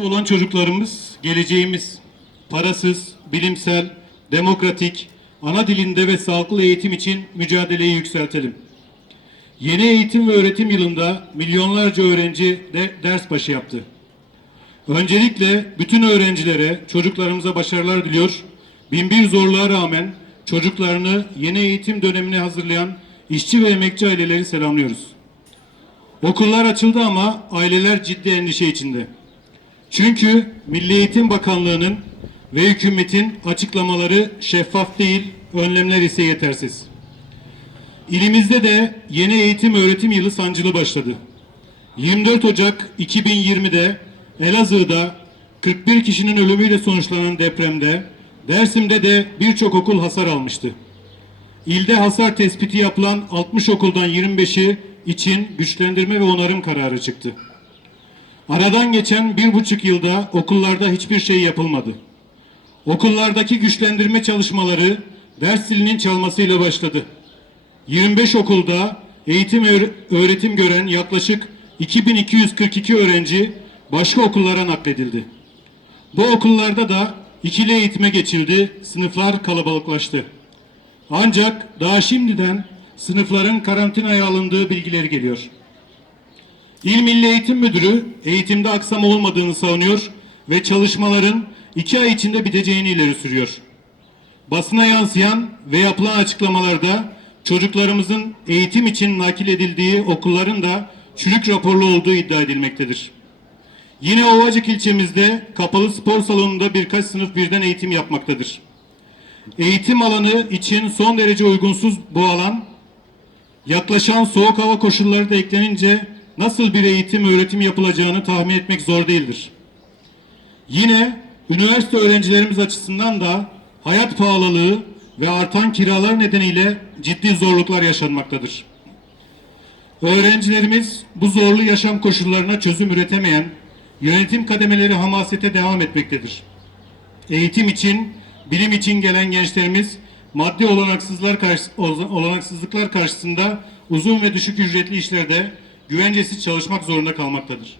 olan çocuklarımız geleceğimiz. Parasız, bilimsel, demokratik, ana dilinde ve sağlıklı eğitim için mücadeleyi yükseltelim. Yeni eğitim ve öğretim yılında milyonlarca öğrenci de ders başı yaptı. Öncelikle bütün öğrencilere, çocuklarımıza başarılar diliyor. Binbir zorluğa rağmen çocuklarını yeni eğitim dönemine hazırlayan işçi ve emekçi aileleri selamlıyoruz. Okullar açıldı ama aileler ciddi endişe içinde. Çünkü Milli Eğitim Bakanlığı'nın ve hükümetin açıklamaları şeffaf değil, önlemler ise yetersiz. İlimizde de yeni eğitim öğretim yılı sancılı başladı. 24 Ocak 2020'de Elazığ'da 41 kişinin ölümüyle sonuçlanan depremde Dersim'de de birçok okul hasar almıştı. İlde hasar tespiti yapılan 60 okuldan 25'i için güçlendirme ve onarım kararı çıktı. Aradan geçen bir buçuk yılda okullarda hiçbir şey yapılmadı. Okullardaki güçlendirme çalışmaları ders zilinin çalmasıyla başladı. 25 okulda eğitim öğ- öğretim gören yaklaşık 2242 öğrenci başka okullara nakledildi. Bu okullarda da ikili eğitime geçildi, sınıflar kalabalıklaştı. Ancak daha şimdiden sınıfların karantinaya alındığı bilgileri geliyor. İl Milli Eğitim Müdürü eğitimde aksam olmadığını savunuyor ve çalışmaların iki ay içinde biteceğini ileri sürüyor. Basına yansıyan ve yapılan açıklamalarda çocuklarımızın eğitim için nakil edildiği okulların da çürük raporlu olduğu iddia edilmektedir. Yine Ovacık ilçemizde kapalı spor salonunda birkaç sınıf birden eğitim yapmaktadır. Eğitim alanı için son derece uygunsuz bu alan, yaklaşan soğuk hava koşulları da eklenince nasıl bir eğitim öğretim yapılacağını tahmin etmek zor değildir. Yine üniversite öğrencilerimiz açısından da hayat pahalılığı ve artan kiralar nedeniyle ciddi zorluklar yaşanmaktadır. Öğrencilerimiz bu zorlu yaşam koşullarına çözüm üretemeyen yönetim kademeleri hamasete devam etmektedir. Eğitim için, bilim için gelen gençlerimiz maddi olanaksızlar karşı, olanaksızlıklar karşısında uzun ve düşük ücretli işlerde güvencesiz çalışmak zorunda kalmaktadır.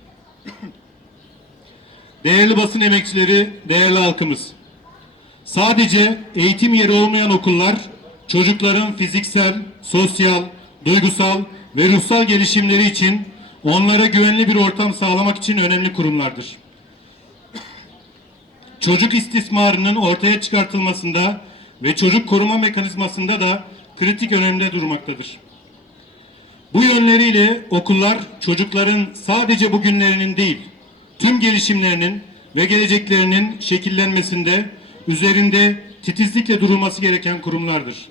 Değerli basın emekçileri, değerli halkımız. Sadece eğitim yeri olmayan okullar çocukların fiziksel, sosyal, duygusal ve ruhsal gelişimleri için onlara güvenli bir ortam sağlamak için önemli kurumlardır. Çocuk istismarının ortaya çıkartılmasında ve çocuk koruma mekanizmasında da kritik önemde durmaktadır. Bu yönleriyle okullar çocukların sadece bugünlerinin değil, tüm gelişimlerinin ve geleceklerinin şekillenmesinde üzerinde titizlikle durulması gereken kurumlardır.